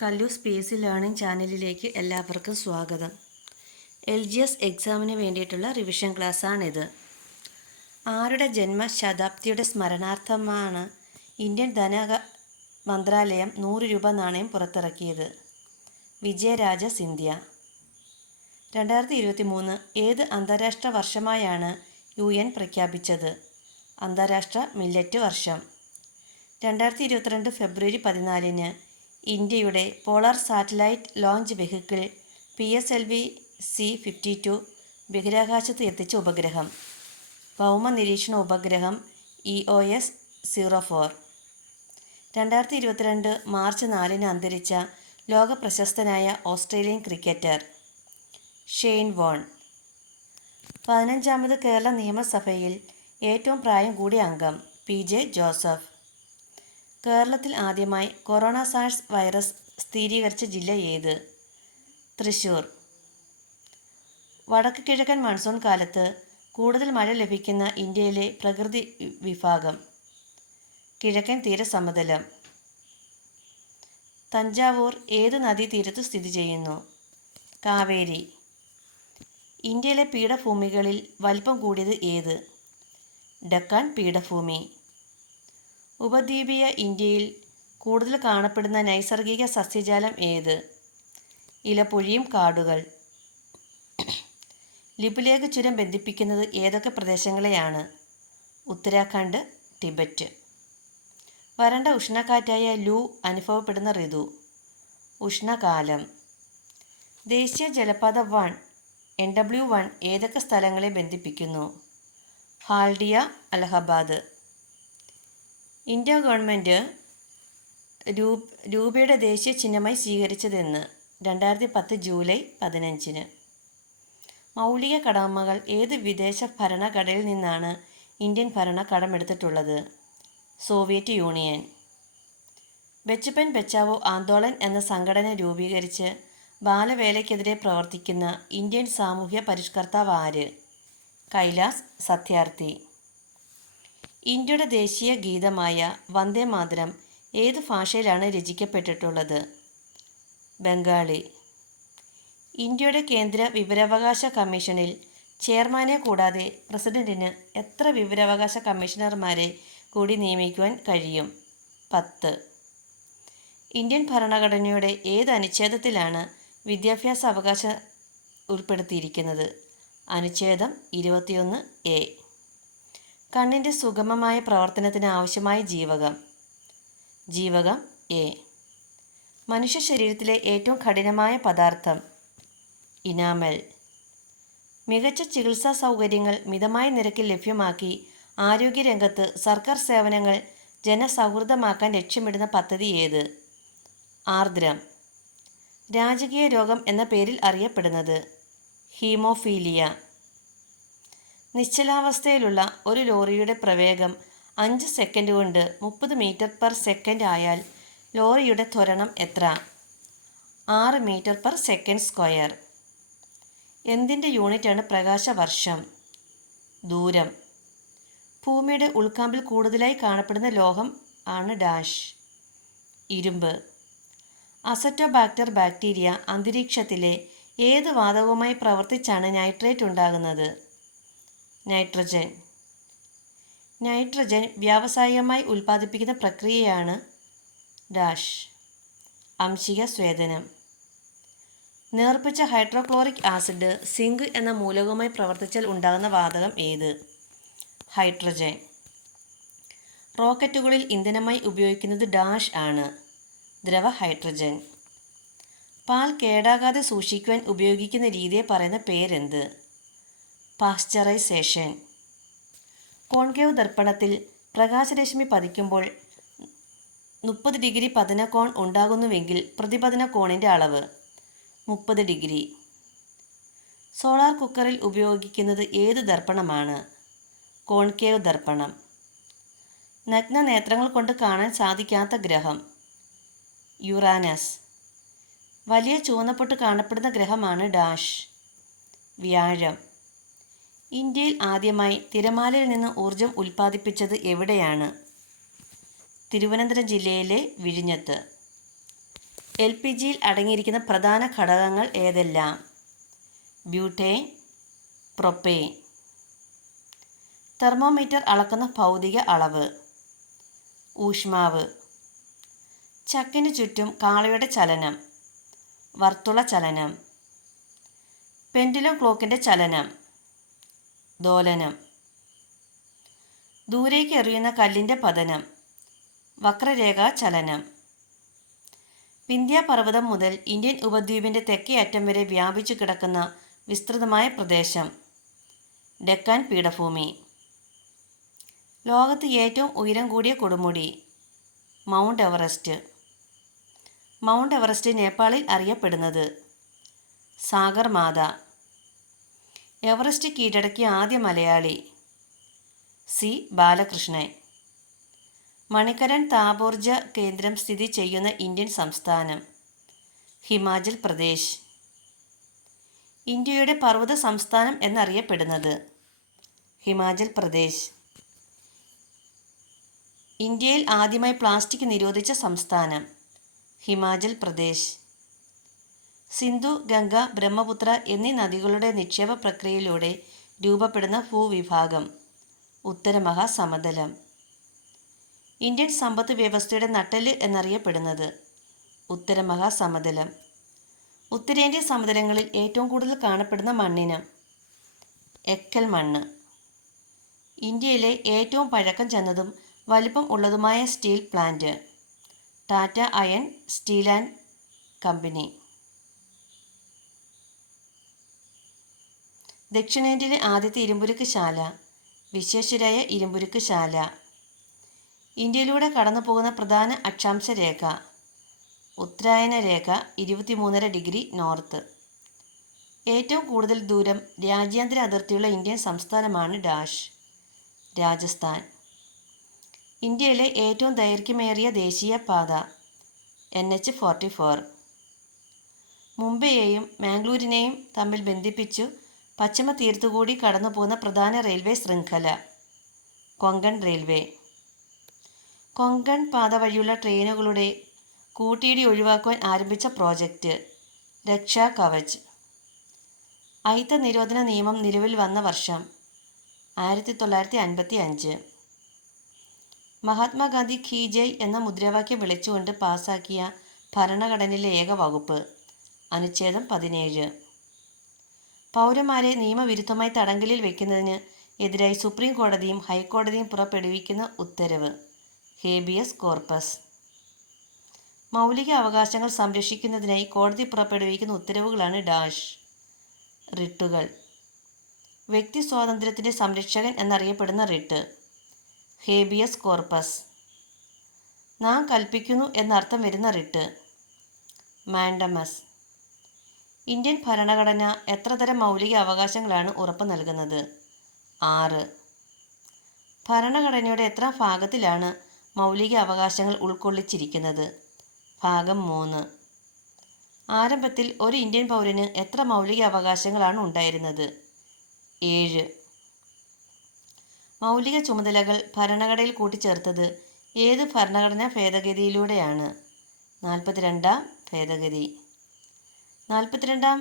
കല്ലു space learning ചാനലിലേക്ക് എല്ലാവർക്കും സ്വാഗതം. LGS എക്സാമിന് വേണ്ടിയിട്ടുള്ള റിവിഷൻ ക്ലാസ്സാണിത്. ആരുടെ ജന്മശതാബ്ദിയുടെ സ്മരണാർത്ഥമാണ് ഇന്ത്യൻ മന്ത്രാലയം 100 രൂപ നാണയം പുറത്തിറക്കിയത്? വിജയരാജ സിന്ധ്യ. 2023 ഏത് അന്താരാഷ്ട്ര വർഷമായാണ് UN പ്രഖ്യാപിച്ചത്? അന്താരാഷ്ട്ര മില്ലറ്റ് വർഷം. 2022 ഫെബ്രുവരി 14 ഇന്ത്യയുടെ polar satellite launch vehicle PSLV C-52 ബഹിരാകാശത്ത് എത്തിച്ച ഉപഗ്രഹം. ഭൗമ നിരീക്ഷണ ഉപഗ്രഹം EOS-04. 2022 മാർച്ച് 4 അന്തരിച്ച ലോക പ്രശസ്തനായ ഓസ്ട്രേലിയൻ ക്രിക്കറ്റർ ഷെയ്ൻ വോൺ. 15ാമത് കേരള നിയമസഭയിൽ ഏറ്റവും പ്രായം കൂടിയ അംഗം PJ ജോസഫ്. കേരളത്തിൽ ആദ്യമായി കൊറോണ സാഴ്സ് വൈറസ് സ്ഥിരീകരിച്ച ജില്ല ഏത്? തൃശ്ശൂർ. വടക്ക് കിഴക്കൻ മൺസൂൺ കാലത്ത് കൂടുതൽ മഴ ലഭിക്കുന്ന ഇന്ത്യയിലെ പ്രകൃതി വിഭാഗം? കിഴക്കൻ തീരസമതലം. തഞ്ചാവൂർ ഏത് നദീതീരത്ത് സ്ഥിതി ചെയ്യുന്നു? കാവേരി. ഇന്ത്യയിലെ പീഠഭൂമികളിൽ വലിപ്പം കൂടിയത് ഏത്? ഡക്കാൻ പീഠഭൂമി. ഉപദ്വീപീയ ഇന്ത്യയിൽ കൂടുതൽ കാണപ്പെടുന്ന നൈസർഗിക സസ്യജാലം ഏത്? ഇലപ്പൊഴിയും കാടുകൾ. ലിപുലേഖ് ചുരം ബന്ധിപ്പിക്കുന്നത് ഏതൊക്കെ പ്രദേശങ്ങളെയാണ്? ഉത്തരാഖണ്ഡ്, ടിബറ്റ്. വരണ്ട ഉഷ്ണക്കാറ്റായ ലൂ അനുഭവപ്പെടുന്ന ഋതു? ഉഷ്ണകാലം. ദേശീയ ജലപാത 1 NW1 ഏതൊക്കെ സ്ഥലങ്ങളെ ബന്ധിപ്പിക്കുന്നു? ഹാൽഡിയ, അലഹബാദ്. ഇന്ത്യ ഗവൺമെൻറ് രൂപയുടെ ദേശീയ ചിഹ്നമായി സ്വീകരിച്ചതെന്ന്? 2010 ജൂലൈ 15. മൗലിക കടമകൾ ഏത് വിദേശ ഭരണഘടനയിൽ നിന്നാണ് ഇന്ത്യൻ ഭരണം കടമെടുത്തിട്ടുള്ളത്? Soviet Union. ബച്പൻ ബച്ചാവോ ആന്തോളൻ എന്ന സംഘടന രൂപീകരിച്ച് ബാലവേലയ്ക്കെതിരെ പ്രവർത്തിക്കുന്ന ഇന്ത്യൻ സാമൂഹ്യ പരിഷ്കർത്താവ് ആര്? കൈലാസ് സത്യാർത്ഥി. ഇന്ത്യയുടെ ദേശീയ ഗീതമായ വന്ദേ മാതരം ഏത് ഭാഷയിലാണ് രചിക്കപ്പെട്ടിട്ടുള്ളത്? ബംഗാളി. ഇന്ത്യയുടെ കേന്ദ്ര വിവരാവകാശ കമ്മീഷനിൽ ചെയർമാനെ കൂടാതെ പ്രസിഡന്റിന് എത്ര വിവരാവകാശ കമ്മീഷണർമാരെ കൂടി നിയമിക്കുവാൻ കഴിയും? 10. ഇന്ത്യൻ ഭരണഘടനയുടെ ഏത് അനുച്ഛേദത്തിലാണ് വിദ്യാഭ്യാസ അവകാശം ഉൾപ്പെടുത്തിയിരിക്കുന്നത്? അനുച്ഛേദം 21A. കണ്ണിൻ്റെ സുഗമമായ പ്രവർത്തനത്തിന് ആവശ്യമായ ജീവകം? ജീവകം A. മനുഷ്യ ശരീരത്തിലെ ഏറ്റവും കഠിനമായ പദാർത്ഥം? ഇനാമൽ. മികച്ച ചികിത്സാ സൗകര്യങ്ങൾ മിതമായ നിരക്കിൽ ലഭ്യമാക്കി ആരോഗ്യരംഗത്ത് സർക്കാർ സേവനങ്ങൾ ജനസൗഹൃദമാക്കാൻ ലക്ഷ്യമിടുന്ന പദ്ധതി ഏത്? ആർദ്രം. രാജകീയ രോഗം എന്ന പേരിൽ അറിയപ്പെടുന്നത്? ഹീമോഫീലിയ. നിശ്ചലാവസ്ഥയിലുള്ള ഒരു ലോറിയുടെ പ്രവേഗം 5 സെക്കൻഡ് കൊണ്ട് 30 മീറ്റർ/സെക്കൻഡ് ആയാൽ ലോറിയുടെ ത്വരണം എത്ര? 6 മീറ്റർ/സെക്കൻഡ്². എന്തിൻ്റെ യൂണിറ്റാണ് പ്രകാശവർഷം? ദൂരം. ഭൂമിയുടെ ഉൾക്കാമ്പിൽ കൂടുതലായി കാണപ്പെടുന്ന ലോഹം ആണ് ഡാഷ്. ഇരുമ്പ്. അസറ്റോബാക്ടർ ബാക്ടീരിയ അന്തരീക്ഷത്തിലെ ഏത് വാതകവുമായി പ്രവർത്തിച്ചാണ് നൈട്രേറ്റ് ഉണ്ടാകുന്നത്? നൈട്രജൻ. നൈട്രജൻ വ്യാവസായികമായി ഉൽപ്പാദിപ്പിക്കുന്ന പ്രക്രിയയാണ് ഡാഷ്. അംശിക സ്വേദനം. നേർപ്പിച്ച ഹൈഡ്രോക്ലോറിക് ആസിഡ് സിങ്ക് എന്ന മൂലകവുമായി പ്രവർത്തിച്ചാൽ ഉണ്ടാകുന്ന വാതകം ഏത്? ഹൈഡ്രജൻ. റോക്കറ്റുകളിൽ ഇന്ധനമായി ഉപയോഗിക്കുന്നത് ഡാഷ് ആണ്. ദ്രവ ഹൈഡ്രജൻ. പാൽ കേടാകാതെ സൂക്ഷിക്കുവാൻ ഉപയോഗിക്കുന്ന രീതിയെ പറയുന്ന പേരെന്ത്? പാസ്ചറൈസേഷൻ. കോൺകേവ് ദർപ്പണത്തിൽ പ്രകാശരശ്മി പതിക്കുമ്പോൾ 30 ഡിഗ്രി പതന കോൺ ഉണ്ടാകുന്നുവെങ്കിൽ പ്രതിപതന കോണിൻ്റെ അളവ്? 30 ഡിഗ്രി. സോളാർ കുക്കറിൽ ഉപയോഗിക്കുന്നത് ഏത് ദർപ്പണമാണ്? കോൺകേവ് ദർപ്പണം. നഗ്ന നേത്രങ്ങൾ കൊണ്ട് കാണാൻ സാധിക്കാത്ത ഗ്രഹം? യുറാനസ്. വലിയ ചുവന്നപ്പൊട്ട് കാണപ്പെടുന്ന ഗ്രഹമാണ് ഡാഷ്. വ്യാഴം. ഇന്ത്യയിൽ ആദ്യമായി തിരമാലയിൽ നിന്ന് ഊർജം ഉൽപ്പാദിപ്പിച്ചത് എവിടെയാണ്? തിരുവനന്തപുരം ജില്ലയിലെ വിഴിഞ്ഞത്ത്. LPGയിൽ അടങ്ങിയിരിക്കുന്ന പ്രധാന ഘടകങ്ങൾ ഏതെല്ലാം? Butane, propane. തെർമോമീറ്റർ അളക്കുന്ന ഭൗതിക അളവ്? ഊഷ്മാവ്. ചക്കിന് ചുറ്റും കാളയുടെ ചലനം? വർത്തുള ചലനം. പെൻഡുലം ക്ലോക്കിൻ്റെ ചലനം? ദോലനം. ദൂരേക്ക് എറിയുന്ന കല്ലിൻ്റെ പതനം? വക്രരേഖാ ചലനം. വിന്ധ്യ പർവ്വതം മുതൽ ഇന്ത്യൻ ഉപദ്വീപിൻ്റെ തെക്കേ അറ്റം വരെ വ്യാപിച്ചു കിടക്കുന്ന വിസ്തൃതമായ പ്രദേശം? ഡെക്കാൻ പീഠഭൂമി. ലോകത്ത് ഏറ്റവും ഉയരം കൂടിയ കൊടുമുടി? Mount Everest. മൗണ്ട് എവറസ്റ്റ് നേപ്പാളിൽ അറിയപ്പെടുന്നത്? സാഗർമാത. എവറസ്റ്റ് കീഴടക്കിയ ആദ്യ മലയാളി? സി ബാലകൃഷ്ണൻ. മണിക്കരൻ താപോർജ കേന്ദ്രം സ്ഥിതി ചെയ്യുന്ന ഇന്ത്യൻ സംസ്ഥാനം? ഹിമാചൽ പ്രദേശ്. ഇന്ത്യയുടെ പർവ്വത സംസ്ഥാനം എന്നറിയപ്പെടുന്നത്? ഹിമാചൽ പ്രദേശ്. ഇന്ത്യയിൽ ആദ്യമായി പ്ലാസ്റ്റിക് നിരോധിച്ച സംസ്ഥാനം? ഹിമാചൽ പ്രദേശ്. സിന്ധു, ഗംഗ, ബ്രഹ്മപുത്ര എന്നീ നദികളുടെ നിക്ഷേപ പ്രക്രിയയിലൂടെ രൂപപ്പെടുന്ന ഭൂവിഭാഗം? ഉത്തരമഹാസമതലം. ഇന്ത്യൻ സമ്പദ് വ്യവസ്ഥയുടെ നട്ടെല്ല് എന്നറിയപ്പെടുന്നത്? ഉത്തരമഹാസമതലം. ഉത്തരേന്ത്യൻ സമതലങ്ങളിൽ ഏറ്റവും കൂടുതൽ കാണപ്പെടുന്ന മണ്ണിനം? എക്കൽ മണ്ണ്. ഇന്ത്യയിലെ ഏറ്റവും പഴക്കം ചെന്നതും വലിപ്പം ഉള്ളതുമായ steel plant? Tata iron steel and company. ദക്ഷിണേന്ത്യയിലെ ആദ്യത്തെ ഇരുമ്പുരുക്ക് ശാല? വിശ്വേശ്വരയ്യ ഇരുമ്പുരുക്ക് ശാല. ഇന്ത്യയിലൂടെ കടന്നു പോകുന്ന പ്രധാന അക്ഷാംശ രേഖ? ഉത്തരായന രേഖ 23.5 ഡിഗ്രി നോർത്ത്. ഏറ്റവും കൂടുതൽ ദൂരം രാജ്യാന്തര അതിർത്തിയുള്ള ഇന്ത്യൻ സംസ്ഥാനമാണ് ഡാഷ്? രാജസ്ഥാൻ. ഇന്ത്യയിലെ ഏറ്റവും ദൈർഘ്യമേറിയ ദേശീയപാത? NH-44. മുംബൈയെയും മാംഗ്ലൂരിനെയും തമ്മിൽ ബന്ധിപ്പിച്ചു പശ്ചിമ തീരത്തുകൂടി കടന്നു പോകുന്ന പ്രധാന റെയിൽവേ ശൃംഖല? കൊങ്കൺ റെയിൽവേ. കൊങ്കൺ പാത വഴിയുള്ള ട്രെയിനുകളുടെ കൂട്ടിയിടി ഒഴിവാക്കുവാൻ ആരംഭിച്ച പ്രോജക്റ്റ്? രക്ഷാ കവച്. അയിത്ത നിരോധന നിയമം നിലവിൽ വന്ന വർഷം? 1955. മഹാത്മാഗാന്ധി കി ജയ് എന്ന മുദ്രാവാക്യം വിളിച്ചുകൊണ്ട് പാസാക്കിയ ഭരണഘടനയിലെ ഏക വകുപ്പ്? അനുച്ഛേദം 17. പൗരന്മാരെ നിയമവിരുദ്ധമായി തടങ്കലിൽ വയ്ക്കുന്നതിന് എതിരായി സുപ്രീം കോടതിയും ഹൈക്കോടതിയും പുറപ്പെടുവിക്കുന്ന ഉത്തരവ്? Habeas corpus. മൗലിക അവകാശങ്ങൾ സംരക്ഷിക്കുന്നതിനായി കോടതി പുറപ്പെടുവിക്കുന്ന ഉത്തരവുകളാണ് ഡാഷ്? റിട്ടുകൾ. വ്യക്തി സ്വാതന്ത്ര്യത്തിൻ്റെ സംരക്ഷകൻ എന്നറിയപ്പെടുന്ന റിട്ട്? Habeas corpus. നാം കൽപ്പിക്കുന്നു എന്നർത്ഥം വരുന്ന റിട്ട്? മാൻഡമസ്. ഇന്ത്യൻ ഭരണഘടന എത്ര തരം മൗലിക അവകാശങ്ങളാണ് ഉറപ്പു നൽകുന്നത്? 6. ഭരണഘടനയുടെ എത്രാം ഭാഗത്തിലാണ് മൗലിക അവകാശങ്ങൾ ഉൾക്കൊള്ളിച്ചിരിക്കുന്നത്? ഭാഗം 3. ആരംഭത്തിൽ ഒരു ഇന്ത്യൻ പൗരന് എത്ര മൗലിക അവകാശങ്ങളാണ് ഉണ്ടായിരുന്നത്? 7. മൗലിക ചുമതലകൾ ഭരണഘടനയിൽ കൂട്ടിച്ചേർത്തത് ഏത് ഭരണഘടനാ ഭേദഗതിയിലൂടെയാണ്? 42ാം ഭേദഗതി. 42ാം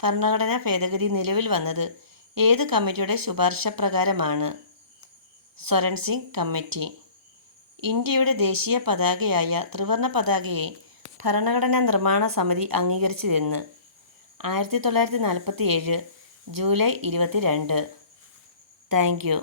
ഭരണഘടനാ ഭേദഗതി നിലവിൽ വന്നത് ഏത് കമ്മിറ്റിയുടെ ശുപാർശ പ്രകാരമാണ്? സ്വരൺ സിംഗ് കമ്മിറ്റി. ഇന്ത്യയുടെ ദേശീയ പതാകയായ ത്രിവർണ്ണ പതാകയെ ഭരണഘടനാ നിർമ്മാണ സമിതി അംഗീകരിച്ചതെന്ന്? 1947 ജൂലൈ 22. Thank you.